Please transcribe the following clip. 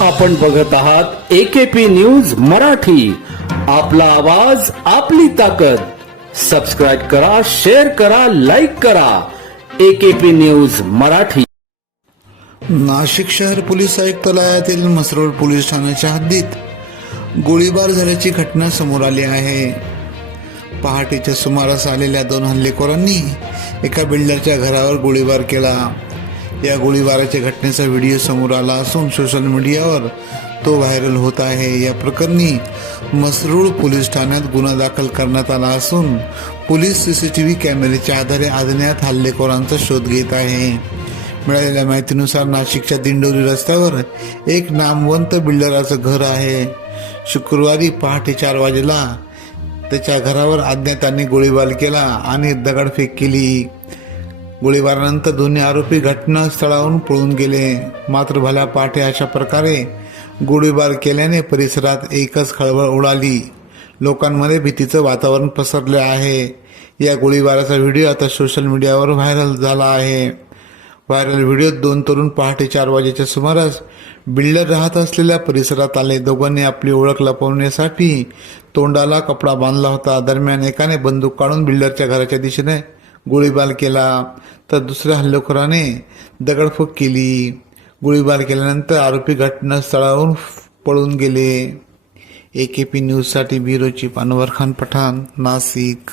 आपण बघत आहात एकेपी न्यूज मराठी. आपला आवाज आपली ताकद. सबस्क्राईब करा शेअर करा लाईक करा. AKP news Marathi. नाशिक शहर पोलीस आयुक्तालयातील मसरोड पोलीस ठाण्याच्या हद्दीत गोळीबार झाल्याची घटना समोर आली आहे. पहाटेच्या सुमारास आलेल्या दोन हल्लेखोरांनी एका बिल्डरच्या घरावर गोळीबार केला. या गोळीबाराच्या घटनेचा व्हिडिओ समोर आला असून सोशल मीडियावर तो व्हायरल होत आहे. या प्रकरणी मसरूळ पोलीस ठाण्यात गुन्हा दाखल करण्यात आला असून police C C T V कॅमेऱ्याच्या आधारे अज्ञात हल्लेखोरांचा शोध घेत आहे. मिळालेल्या माहितीनुसार नाशिकच्या दिंडोरी रस्त्यावर एक नामवंत बिल्डराचं घर आहे. शुक्रवारी पहाटे चार वाजेला त्याच्या घरावर अज्ञातांनी गोळीबार केला आणि दगडफेक केली. गोळीबारानंतर दोन्ही आरोपी घटनास्थळावरून पळून गेले. मात्र भल्या पहाटे अशा प्रकारे गोळीबार केल्याने परिसरात एकच खळबळ उडाली. लोकांमध्ये भीतीचं वातावरण पसरले आहे. या गोळीबाराचा व्हिडिओ आता सोशल मीडियावर व्हायरल झाला आहे. व्हायरल व्हिडिओत दोन तरुण पहाटे चार वाजेच्या सुमारास बिल्डर राहत असलेल्या परिसरात आले. दोघांनी आपली ओळख लपवण्यासाठी तोंडाला कपडा बांधला होता. दरम्यान एकाने बंदूक काढून बिल्डरच्या घराच्या दिशेने गोळीबार केला तर दुसऱ्या हल्लेखोराने दगडफूक केली. गोळीबार केल्यानंतर आरोपी घटनास्थळावरून पळून गेले. ए केपी न्यूजसाठी ब्युरोची अनवर खान पठाण नाशिक.